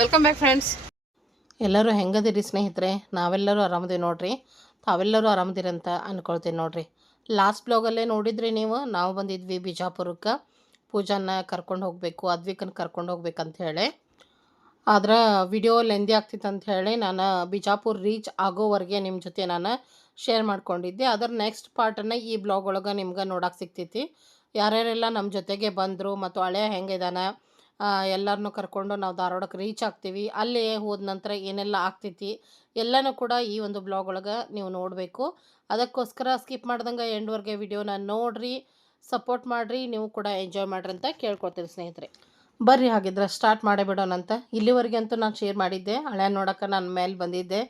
Welcome back friends. ಎಲ್ಲರೂ ಹೆಂಗದಿರಿ ಸ್ನೇಹಿತರೆ? ನಾವೆಲ್ಲರೂ ಆರಾಮದೀವಿ ನೋಡ್ರಿ. ತಾವೆಲ್ಲರೂ ಆರಾಮದಿರಂತ ಅಂದ್ಕೊಳ್ತೀನಿ ನೋಡ್ರಿ. ಲಾಸ್ಟ್ ಬ್ಲಾಗಲ್ಲೇ ನೋಡಿದ್ರಿ ನೀವು, ನಾವು ಬಂದಿದ್ವಿ ಬಿಜಾಪುರಕ್ಕೆ. ಪೂಜಾನ ಕರ್ಕೊಂಡು ಹೋಗಬೇಕು, ಅದ್ವಿಕನ್ನು ಕರ್ಕೊಂಡು ಹೋಗ್ಬೇಕಂತ ಹೇಳಿ. ಆದ್ರೆ ವಿಡಿಯೋ ಲೆಂದಿ ಆಗ್ತಿತ್ತು ಅಂತ ಹೇಳಿ ನಾನು ಬಿಜಾಪುರ ರೀಚ್ ಆಗೋವರೆಗೆ ನಿಮ್ಮ ಜೊತೆ ನಾನು ಶೇರ್ ಮಾಡ್ಕೊಂಡಿದ್ದೆ. ಅದರ ನೆಕ್ಸ್ಟ್ ಪಾರ್ಟನ್ನು ಈ ಬ್ಲಾಗ್ ಒಳಗೆ ನಿಮ್ಗೆ ನೋಡೋಕೆ ಸಿಗ್ತೈತಿ. ಯಾರ್ಯಾರೆಲ್ಲ ನಮ್ಮ ಜೊತೆಗೆ ಬಂದರು ಮತ್ತು ಹಳೆಯ ಹೆಂಗಿದಾನ ಎಲ್ಲರನ್ನೂ ಕರ್ಕೊಂಡು ನಾವು ಧಾರವಾಡಕ್ಕೆ ರೀಚ್ ಆಗ್ತೀವಿ. ಅಲ್ಲಿ ಹೋದ ನಂತರ ಏನೆಲ್ಲ ಆಗ್ತೈತಿ ಎಲ್ಲನೂ ಕೂಡ ಈ ಒಂದು ಬ್ಲಾಗ್ ಒಳಗೆ ನೀವು ನೋಡಬೇಕು. ಅದಕ್ಕೋಸ್ಕರ ಸ್ಕಿಪ್ ಮಾಡ್ದಂಗೆ ಎಂಡ್ವರೆಗೆ ವಿಡಿಯೋನ ನೋಡಿರಿ, ಸಪೋರ್ಟ್ ಮಾಡಿರಿ, ನೀವು ಕೂಡ ಎಂಜಾಯ್ ಮಾಡಿರಿ ಅಂತ ಕೇಳ್ಕೊಳ್ತೀನಿ ಸ್ನೇಹಿತರೆ. ಬರ್ರಿ ಹಾಗಿದ್ರೆ ಸ್ಟಾರ್ಟ್ ಮಾಡೇ ಬಿಡೋಣಂತ. ಇಲ್ಲಿವರೆಗೆ ಅಂತೂ ನಾನು ಶೇರ್ ಮಾಡಿದ್ದೆ, ಹಳೆ ನೋಡೋಕೆ ನಾನು ಮೇಲೆ ಬಂದಿದ್ದೆ.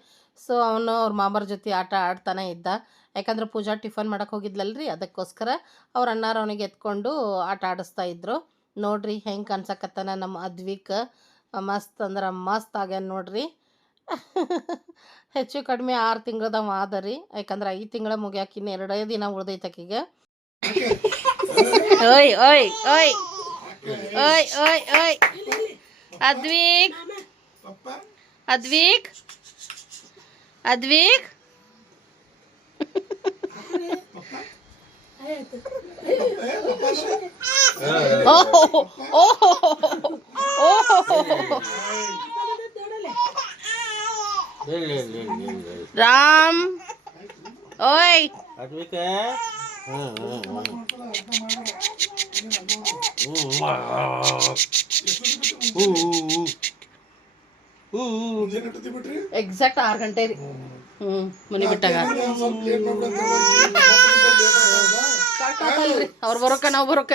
ಸೊ ಅವನು ಅವ್ರ ಮಾಮರ ಜೊತೆ ಆಟ ಆಡ್ತಾನೆ ಇದ್ದ. ಯಾಕಂದ್ರೆ ಪೂಜಾ ಟಿಫನ್ ಮಾಡೋಕೆ ಹೋಗಿದ್ಲಲ್ರಿ, ಅದಕ್ಕೋಸ್ಕರ ಅವ್ರ ಅಣ್ಣಾರು ಅವನಿಗೆ ಎತ್ಕೊಂಡು ಆಟ ಆಡಿಸ್ತಾ ಇದ್ರು. ನೋಡ್ರಿ ಹೆಂಗೆ ಕಾಣ್ಸಕತ್ತಾನ ನಮ್ಮ ಅದ್ವಿಕ್. ಮಸ್ತ್ ಅಂದ್ರೆ ಮಸ್ತ್ ಆಗ್ಯಾನ ನೋಡ್ರಿ. ಹೆಚ್ಚು ಕಡಿಮೆ 6 ತಿಂಗಳದವ ಆದರಿ. ಯಾಕಂದ್ರೆ 5 ತಿಂಗಳ ಮುಗಿಯಾಕ ಇನ್ನು 2 ದಿನ ಉಳ್ದೈತಕೀಗ. ಓಯ್ ಓಯ್ ಓಯ್ ಓಯ್ ಓಯ್ ಓಯ್ ಅದ್ವಿಕ್ ಅದ್ವಿಕ್ ಅದ್ವಿಕ್ ರಾಮ್ ಓಯ್ ಎಕ್ಸಾಕ್ಟ್ 6 ಗಂಟೆ ರೀ. ಮನೆ ಬಿಟ್ಟಾಗ ಅವ್ರು ಬರೋಕ ನಾವು ಬರೋಕ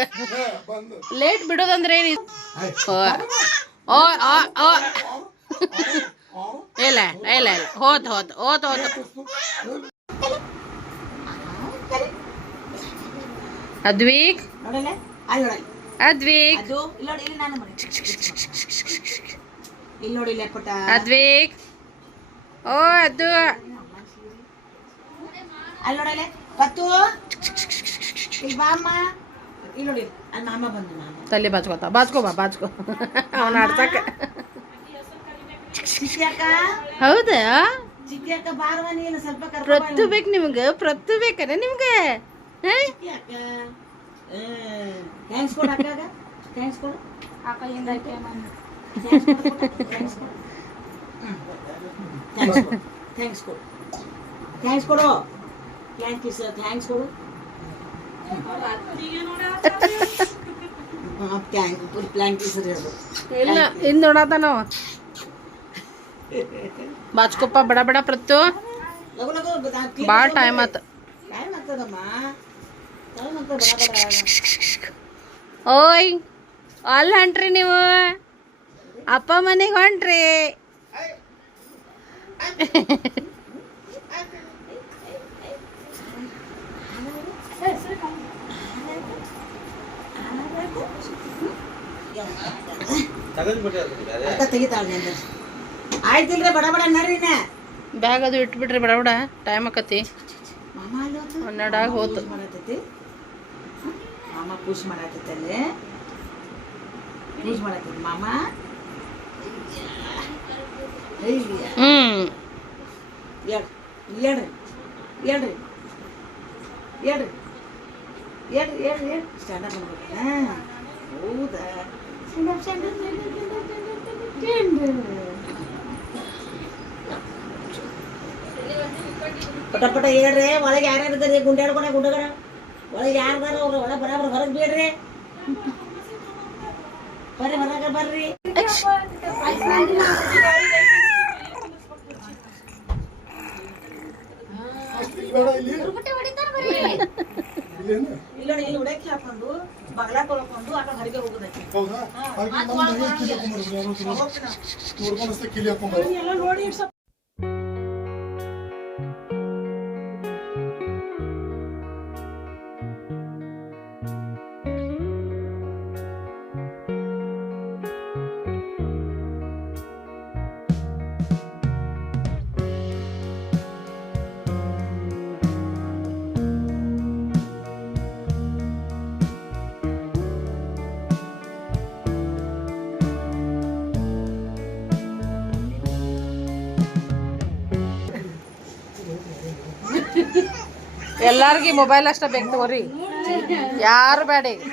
ಲೇಟ್ ಬಿಡೋದಂದ್ರೆ ಏನಿ? ಇಲ್ಲ ಇಲ್ಲ ಇಲ್ಲ ಹೋತ್ ಹೋತ್ ಹೋತ್ ಹೋತ್ ಅದ್ವಿಕ್ ಅದ್ವಿಕ್ ಅದ್ವಿಕ್ ಓ ಅದು ತಲೆ ಬಾಚ್ಕೋತ ಬಾಚ್ಕೋ ಬಾ ಬಾಚ್ಕೋ ಅವನ ಆಡ್ಸಕ. ಹೌದಾ? ಪ್ರತ್ತು ಬೇಕು ನಿಮ್ಗೆ? ಪ್ರತ್ತು ಬೇಕನ ನಿಮ್ಗೆ? ಇಲ್ಲ ಇನ್ನು ನೋಡತಾನ ಬಾಚ್ಕೊಪ್ಪ ಬಡ ಬಡ ಪ್ರತ್ತು. ಭಾಳ ಟೈಮ್ ಆತ. ಓಯ್ ಅಲ್ಲಿ ಹೊಂಟ್ರಿ ನೀವು? ಅಪ್ಪ ಮನೆಗೆ ಹೊಂಟ್ರಿ? ಆಯ್ತಿಲ್ರಿ ಬಡ ಬಡ ನಡ್ರಿನ. ಬ್ಯಾಗ್ ಅದು ಇಟ್ಬಿಟ್ರಿ ಬಡ ಬಡ, ಟೈಮ್ ಆಕತಿ. 12 ಹೋತು. ಮಾಮ ಪೂಜ್ ಮಾಡತ್ತಲ್ಲಿ, ಪೂಜ್ ಮಾಡತ್ತೈತಿ ಮಾಮ. ಹೇಳ್ರಿ ಹೇಳ್ರಿ ಹೇಳ್ರಿ ಹೇಳ್ರಿ ಹೇಳ್ರಿ ಹೇಳ್ರಿ ಸ್ಟ್ಯಾಂಡ್ ಅಪ್ ಮಾಡ್ಬೇಕು. ಹೌದಾ? ಪಟ ಪಟ ಹೇಳ್ರಿ. ಒಳಗೆ ಯಾರ್ಯಾರು ಇದಾರೆ? ಗುಂಡಾಡ್ಕೊಂಡೆ ಗುಂಡಗಡ ಒಳಗೆ ಯಾರ್ದಾರ ಅವ್ರ ಒಳಗೆ ಬರಾಬರ್ ಹೊರಗೆ ಬೇಡ್ರಿ. ಬರ್ರಿ ಹೊರಗೆ ಬರ್ರಿ. ಇಲ್ಲ ಇಲ್ಲಿ ಉಡಕ್ಕೆ ಹಾಕೊಂಡು ಬಗಲ ತೊಳ್ಕೊಂಡು ಆಟ ಹೊರಗೆ ಹೋಗೋದಕ್ಕೆ. ನೋಡಿ ಎಲ್ಲಾರ್ಗಿ ಮೊಬೈಲ್ ಅಷ್ಟ ಬೇಕು ತಗೋರಿ, ಯಾರು ಬೇಡ ಈಗ.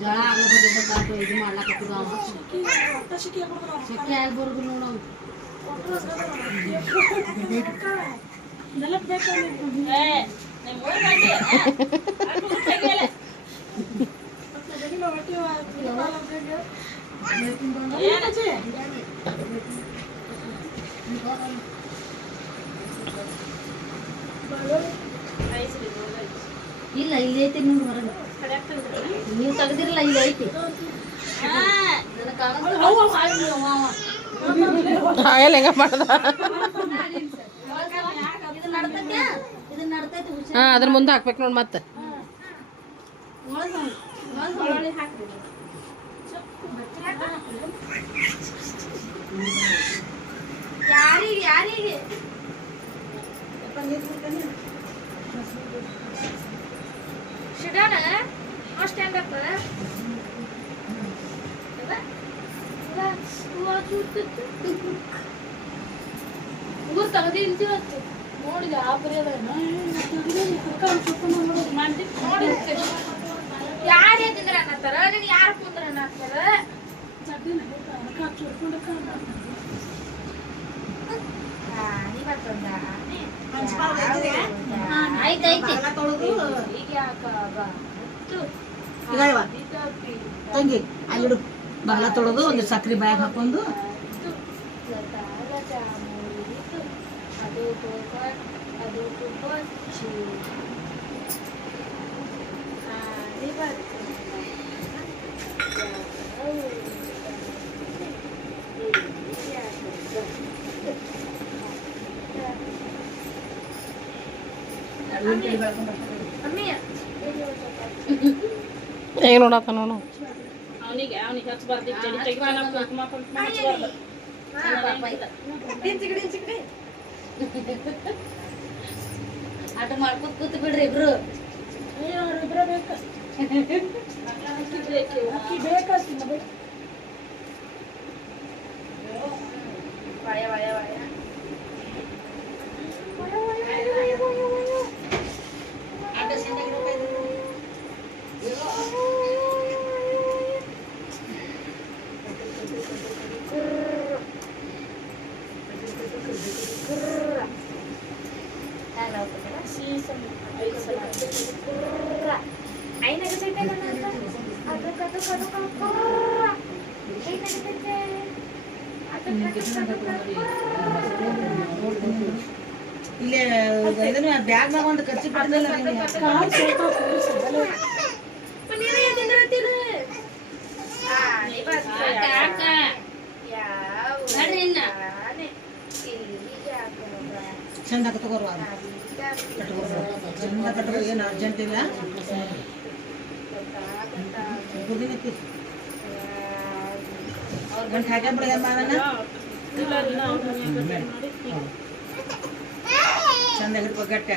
ಜಳ ಆಗ್ಲಬೇಕು ಇದು ಮಾಡ್ಲಾಕತ್ತಿದ ಶೆಕೆ ಆಗ್ಬಾರ್ದು ನೋಡವು ಇಲ್ಲ ಇಲ್ಲಿ ಐತಿ ನೋಡಿ ಹೊರಗೆ ನೀವು ತೆಗ್ದಿರಲ್ಲ ಇಲ್ಲಿ ಐತಿ ಆಯಲ್ ಹೆಂಗ ಮಾಡ್ದ ಹಾಂ ಅದ್ರ ಮುಂದೆ ಹಾಕ್ಬೇಕು ನೋಡಿ ಮತ್ತೆ. ಯಾರಿಗೆ ಯಾರಿಗೆ ಶಿಡಾನ ಅಷ್ಟು ಹೆಂಗಾಗ್ತದೆ ಊರು ತೆಗ್ದು ನೋಡಿದ ಆ ಬರೆಯೋದ ಯಾರು ಎದ್ದಿದ್ರ ಅನ್ನತ್ತಾರ ನೀನು ಯಾರು ಕುಂದ್ರ ಅನ್ನತ್ತಾರ ಆಯ್ತೈತಿ ತಂಗಿ ಅಲ್ಲಿಡು ಬಾಲ ತೊಳೆದು ಒಂದು ಸಕ್ರೆ ಬ್ಯಾಗ್ ಹಾಕೊಂಡು ಹೆಂಗೆ ನೋಡತ್ತ ನೋಡು ಅವನಿಗೆ ಹಚ್ಚಬಾರ್ದು ಚಡಿ ತೆಗಿತಾನ ಕುಂಕುಮ ಹಚ್ಚಬಾರ್ದು ಆಟ ಮಾಡ್ಕೊತ ಕೂತ್ ಬಿಡ್ರಿ ಇಬ್ರು ಇಲ್ಲಿ ಇದನ್ನ ಬ್ಯಾಗ್ನಾಗ ಒಂದು ಖರ್ಚು ಬಿಡ್ದಲ್ಲ ಚಂದ ತಗೋರು ಚಂದ ಕಟ್ಕೊ ಏನು ಅರ್ಜೆಂಟ್ ಇಲ್ಲ ಗಂಟೆ ಹಾಕಿ ಬಿಡ ಮಾಡೋಣ ಚಂದ ಹಿಡ್ಕೊ ಗಟ್ಟಿ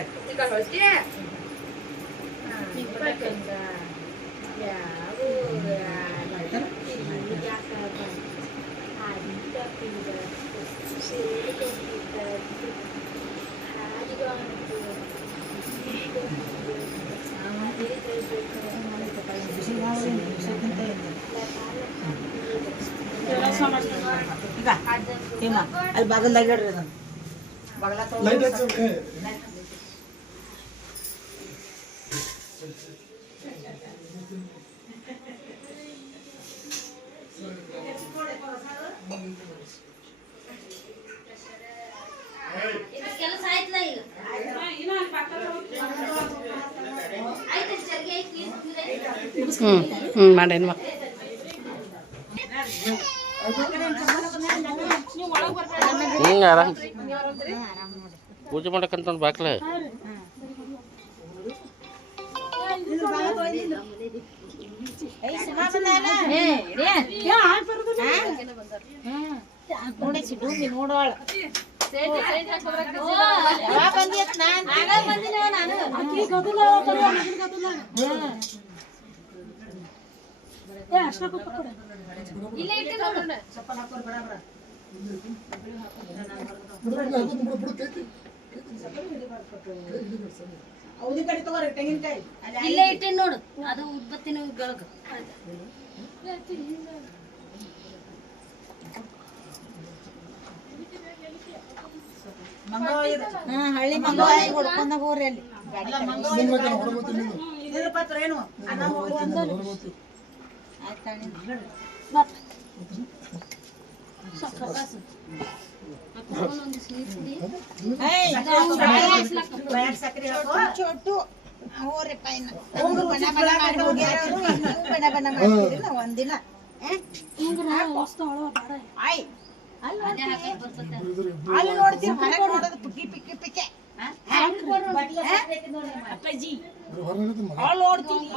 ಅಲ್ಲಿ ಬಾಗಲ್ದಾಗ ಇಡ್ರಿ ಅದನ್ನ ಕೆಲಸ ಆಯ್ತಲ್ಲ ಈಗ ಮಾಡೇನು ಆರಾಮ್ ಪೂಜೆ ಮಾಡಕ್ಕಂತ ಬಾಕ್ಲೆ ಇಲ್ಲೇ ಇಟ್ಟೇನ್ ನೋಡು ಅದು ಉದ್ಬತ್ತಿನ ಬೆಳಕು ಹಳ್ಳಿ ಮಂಗ ಹೊಡ್ಕೊಂಡ ಹೋಗ್ರಿ ಅಲ್ಲಿ ಏನು ಚೋಟು ಹೋರಿ ಪೈನ ಬಣ ಬಣ ಮಾಡಿ ಹೋಗ್ಯಾರ ಬಣ ಬಣ ಮಾಡ್ತೀರಿ ನಾವು ಒಂದಿನ ಆಯ್ ಅಲ್ಲಿ ನೋಡ್ತೀವಿ ಹೊರಗೆ ನೋಡೋದು ಪಿಕ್ಕಿ ಪಿಕ್ಕಿ ಪಿಕ್ಕೆ ಅಪ್ಪಾಜಿ ಅಲ್ಲಿ ನೋಡ್ತೀವಿ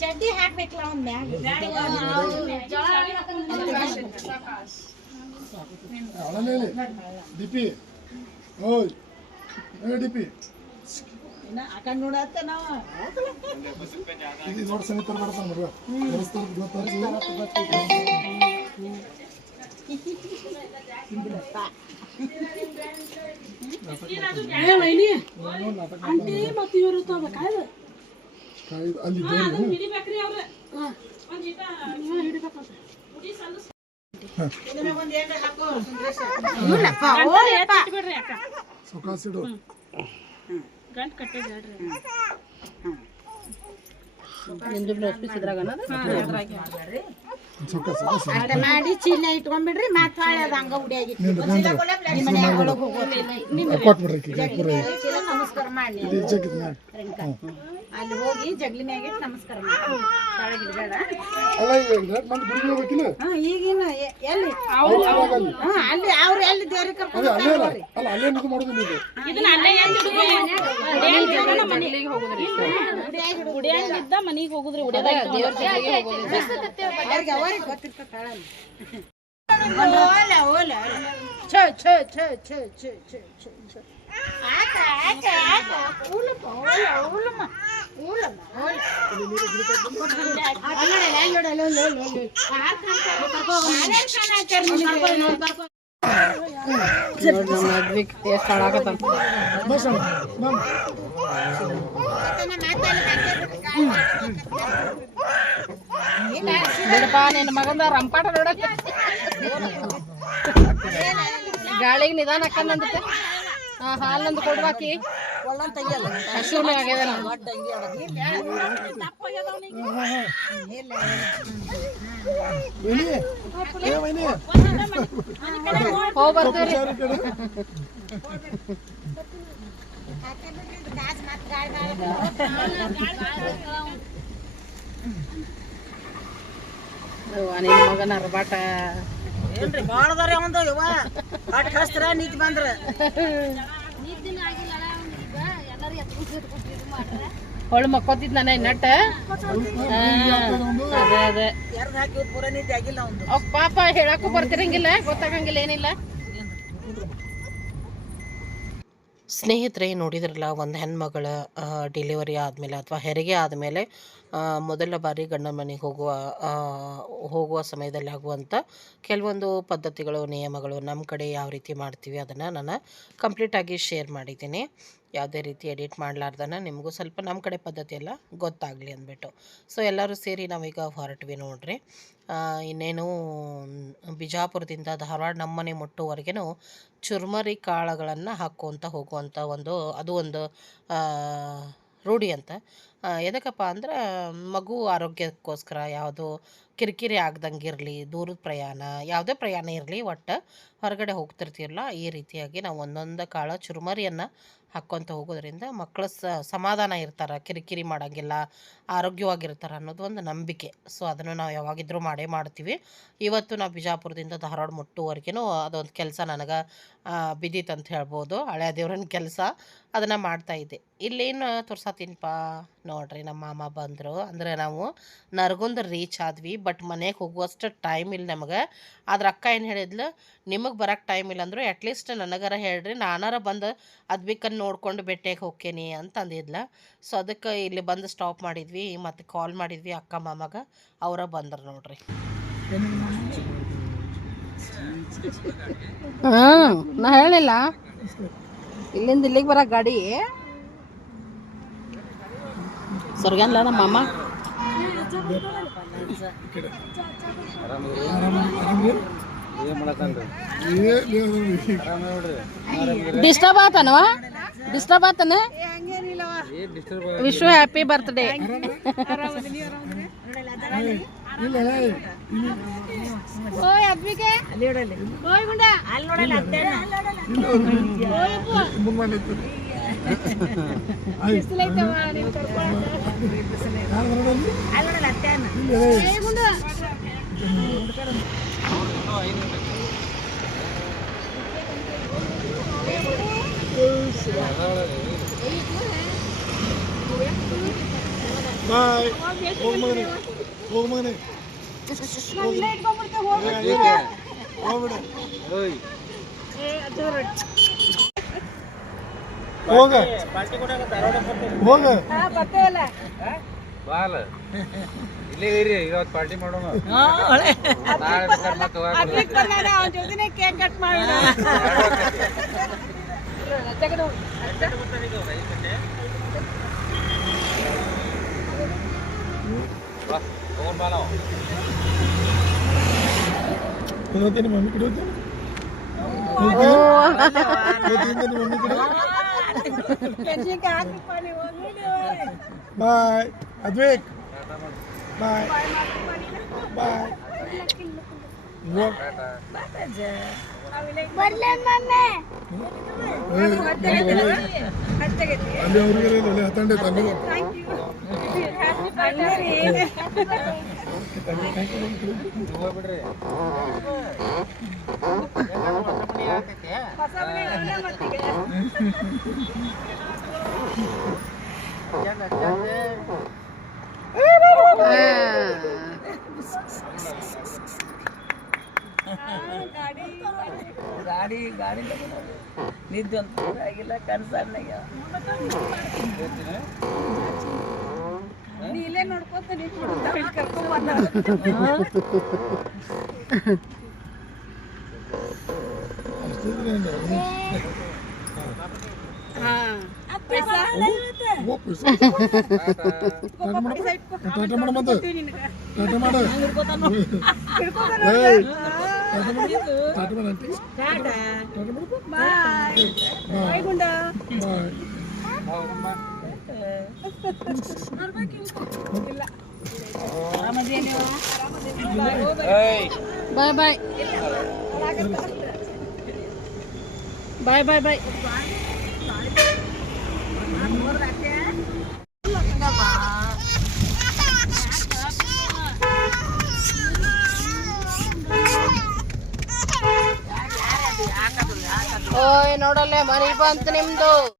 ಚಡ್ಡಿ ಹಾಕ್ಬೇಕಲ್ಲ ಅವ್ನ ಮ್ಯಾಗ ಹಾಕೊಂಡ್ ನೋಡತ್ತ ನಾವ ನೋಡಿ ಸಮೇತ ಬರ್ತಾನ ಅಲ್ಲಿ ಹಿಡಿಬೇಕ್ರಿ ಅವ್ರ ಸೊಕಾಸಿಡು ಗಂಟ್ ಕಟ್ಟಿದ್ರಿ ಅಷ್ಟ ಮಾಡಿ ಚೀಲ ಇಟ್ಕೊಂಡ್ಬಿಡ್ರಿ ಮತ್ತ ಅದ ಹಂಗ ಉಡಿಯಾಗಿ ನಮಸ್ಕಾರ ಮಾಡಿ ಅಲ್ಲಿ ಹೋಗಿ ಜಗ್ಲಿ ಮ್ಯಾಗ ನಮಸ್ಕಾರ ಮಾಡಿ ಕೆಳಗಿಡ್ಬೇಡ ಈಗಿನ ಎಲ್ಲಿ ಅಲ್ಲಿ ಅವ್ರು ಎಲ್ಲಿ ದೇವ್ರಿಗೆ ಕರ್ಕೊಂಡು ಇದನ್ನ ಅಲ್ಲೇ ಮನೆಗೆ ಹೋಗುದ್ರಿ ಉಡಿಯಾಗಿದ್ದ ಮನೆಗೆ ಹೋಗುದ್ರಿ ಉಡಿಯಾದಾಗ ಅವ್ರಿಗೆ ಗೊತ್ತಿರ್ತಾಳ ಓಲ ಓಲ ಛ ಛ ಛ ಛ ಛ ಛ ಛ ಛ ಆಕ ಆಕ ಆಕ ಊಲಮ್ಮ ಓಲ ಊಲಮ್ಮ ಊಲಮ್ಮ ಓಲ ಬಿಡಪ್ಪ ನಿನ್ನ ಮಗಂದ ರಂಪಾಟ ನೋಡಕ್ ಗಾಳಿಗೆ ನಿಧಾನ ಹಾಕಂದಂದಕ್ಕೆ ಹಾಲಂದು ಕೊಡ್ಬಾಕಿ ಹಸಿರು ಆಗ್ಯದ ಹೋಗಿ ಬರ್ತೀವ್ರಿ ನಿನ್ನ ಮಗನ ಅರ್ಬಾಟ ಏನ್ರಿ ಬಾಳದಾರ ಅವಂದ ಯವ್ವ ಅಟ್ ಕಸ್ತ್ರ ನಿಂತ ಬಂದ್ರ ಹೊಳು ಮಕ್ಕೋತಿದ್ ನನ್ನ ನಟ್ಟ ಅದೇ ಅದೇ ಯಾರ್ದು ಹಾಕಿ ಪೂರ ನಿಂತ ಆಗಿಲ್ಲ ಅವಂದು ಅವ್ ಪಾಪ ಹೇಳಕ್ಕೂ ಬರ್ತಿರಂಗಿಲ್ಲ ಗೊತ್ತಾಗಂಗಿಲ್ಲ ಏನಿಲ್ಲ. ಸ್ನೇಹಿತರೆ ನೋಡಿದ್ರಲ್ಲ, ಒಂದು ಹೆಣ್ಮಗಳ ಡೆಲಿವರಿ ಆದಮೇಲೆ ಅಥವಾ ಹೆರಿಗೆ ಆದಮೇಲೆ ಮೊದಲ ಬಾರಿ ಗಂಡನ ಮನೆಗೆ ಹೋಗುವ ಸಮಯದಲ್ಲಿ ಆಗುವಂಥ ಕೆಲವೊಂದು ಪದ್ಧತಿಗಳು, ನಿಯಮಗಳು ನಮ್ಮ ಕಡೆ ಯಾವ ರೀತಿ ಮಾಡ್ತೀವಿ ಅದನ್ನು ನಾನು ಕಂಪ್ಲೀಟಾಗಿ ಶೇರ್ ಮಾಡಿದ್ದೀನಿ. ಯಾವುದೇ ರೀತಿ ಎಡಿಟ್ ಮಾಡಲಾರ್ದನ ನಿಮಗೂ ಸ್ವಲ್ಪ ನಮ್ಮ ಕಡೆ ಪದ್ಧತಿ ಎಲ್ಲ ಗೊತ್ತಾಗಲಿ ಅಂದ್ಬಿಟ್ಟು. ಸೊ ಎಲ್ಲರೂ ಸೇರಿ ನಾವೀಗ ಹೊರಟ್ವಿ ನೋಡ್ರಿ. ಇನ್ನೇನು ಬಿಜಾಪುರದಿಂದ ಧಾರವಾಡ ನಮ್ಮನೆ ಮುಟ್ಟುವರೆಗೂ ಚುರ್ಮರಿ ಕಾಳುಗಳನ್ನು ಹಾಕ್ಕೊತ ಹೋಗುವಂಥ ಒಂದು ರೂಢಿ ಅಂತ. ಎದಕ್ಕಪ್ಪ ಅಂದ್ರೆ ಮಗು ಆರೋಗ್ಯಕ್ಕೋಸ್ಕರ ಯಾವುದು ಕಿರಿಕಿರಿ ಆಗ್ದಂಗಿರಲಿ, ದೂರದ ಪ್ರಯಾಣ ಯಾವುದೇ ಪ್ರಯಾಣ ಇರಲಿ, ಒಟ್ಟು ಹೊರಗಡೆ ಹೋಗ್ತಿರ್ತೀವಲ್ಲ ಈ ರೀತಿಯಾಗಿ ನಾವು ಒಂದೊಂದು ಕಾಳು ಚುರುಮರಿಯನ್ನು ಹಾಕ್ಕೊತ ಹೋಗೋದ್ರಿಂದ ಮಕ್ಕಳು ಸಮಾಧಾನ ಇರ್ತಾರೆ, ಕಿರಿಕಿರಿ ಮಾಡೋಂಗಿಲ್ಲ, ಆರೋಗ್ಯವಾಗಿರ್ತಾರೆ ಅನ್ನೋದು ಒಂದು ನಂಬಿಕೆ. ಸೊ ಅದನ್ನು ನಾವು ಯಾವಾಗಿದ್ರೂ ಮಾಡೇ ಮಾಡ್ತೀವಿ. ಇವತ್ತು ನಾವು ಬಿಜಾಪುರದಿಂದ ಧಾರವಾಡ ಮುಟ್ಟುವರೆಗೂ ಅದೊಂದು ಕೆಲಸ ನನಗೆ ಬಿದ್ದಿತ್ತು ಅಂತ ಹೇಳ್ಬೋದು. ಹಳೆ ದೇವ್ರನ ಕೆಲಸ ಅದನ್ನು ಮಾಡ್ತಾಯಿದ್ದೆ. ಇಲ್ಲೇನು ತೋರ್ಸತ್ತೀನಪ್ಪ ನೋಡ್ರಿ, ನಮ್ಮ ಮಾಮ ಬಂದರು. ಅಂದರೆ ನಾವು ನರಗುಂದ ರೀಚ್ ಆದ್ವಿ, ಬಟ್ ಮನೆಗೆ ಹೋಗುವಷ್ಟು ಟೈಮ್ ಇಲ್ಲ ನಮಗೆ. ಆದ್ರೆ ಅಕ್ಕ ಏನು ಹೇಳಿದ್ಲು, ನಿಮಗೆ ಬರೋಕ್ಕೆ ಟೈಮ್ ಇಲ್ಲ ಅಂದರು ಅಟ್ಲೀಸ್ಟ್ ನನಗಾರ ಹೇಳ್ರಿ, ನಾನಾರ ಬಂದು ಅದ್ಬಿಕನ್ನು ನೋಡ್ಕೊಂಡು ಭೇಟಿಯಾಗಿ ಹೋಗ್ತೀನಿ ಅಂತ ಅಂದಿದ್ಲ. ಸೊ ಅದಕ್ಕೆ ಇಲ್ಲಿ ಬಂದು ಸ್ಟಾಪ್ ಮಾಡಿದ್ವಿ, ಮತ್ತು ಕಾಲ್ ಮಾಡಿದ್ವಿ ಅಕ್ಕ ಮಾಮಗೆ, ಅವರ ಬಂದರು ನೋಡ್ರಿ. ನಾ ಹೇಳಿಲ್ಲ ಇಲ್ಲಿಂದ ಇಲ್ಲಿಗೆ ಬರೋ ಗಾಡಿ ಸರ್ಗನ್ಲ ನಮ್ಮ ಮಾಮ. ಡಿಸ್ಟರ್ಬ್ ಆತನವ, ಡಿಸ್ಟರ್ಬ್ ಆತನ. ವಿಶ್ವ ಹ್ಯಾಪಿ ಬರ್ತ್ಡೇ. ಬಾಯ್. ಹೋಗ್ ಮಗನೇ, ಹೋಗ್ ಮಗನೇ, ಹೋಗ್ಬಿಡು. ಹೋಗ ಹೋಗ ಇಲ್ಲೇ ಇರಿ, ಇವತ್ತು ಪಾರ್ಟಿ ಮಾಡೋಣ. ಕೇಕ್ ಕಟ್ ಮಾಡೋಣ. ಹೋಗ್ತೀನಿ ಮಮ್ಮಿ ಕಡೆ, ಹೋಗ್ತೀನಿ ಮಮ್ಮಿ ಕಡೆ. ಬಾಯ್ ಅದ್ವಿಕ್, ಬಾಯ್ ಬಾಯ್. ಅಲ್ಲಿ ಅವ್ರಿಗೆ ಅಲ್ಲಿ ಹತ್ತಂಡೆ ತಂದು ಬಿಡ್ರಿ. ಗಾಡಿ ಗಾಡಿ ನಿದ್ದೆ ಅಂತ ಆಗಿಲ್ಲ, ಕನ್ಸನ್ನಾಗ ಇಲ್ಲೇ ನೋಡ್ಕೊತ ಕರ್ಕೊಂಡ್ ಟಾಟಾ ಮಾಡ, ಮತ್ತೆ ಟಾಟಾ ಮಾಡ, ಟಾಟಾ ಮಾಡ ಆಂಟಿ, ಟಾಟಾ ಮಾಡ. ಬಾಯ್ ಬಾಯ್ ಗುಂಡ, ಬಾಯ್. ಬಾಯ್ ಬಾಯ್ ಬಾಯ್ ಬಾಯ್ ಬಾಯ್. ಓಯ್ ನೋಡಲ್ಲೇ ಮರಿ ಬಂತು ನಿಮ್ದು.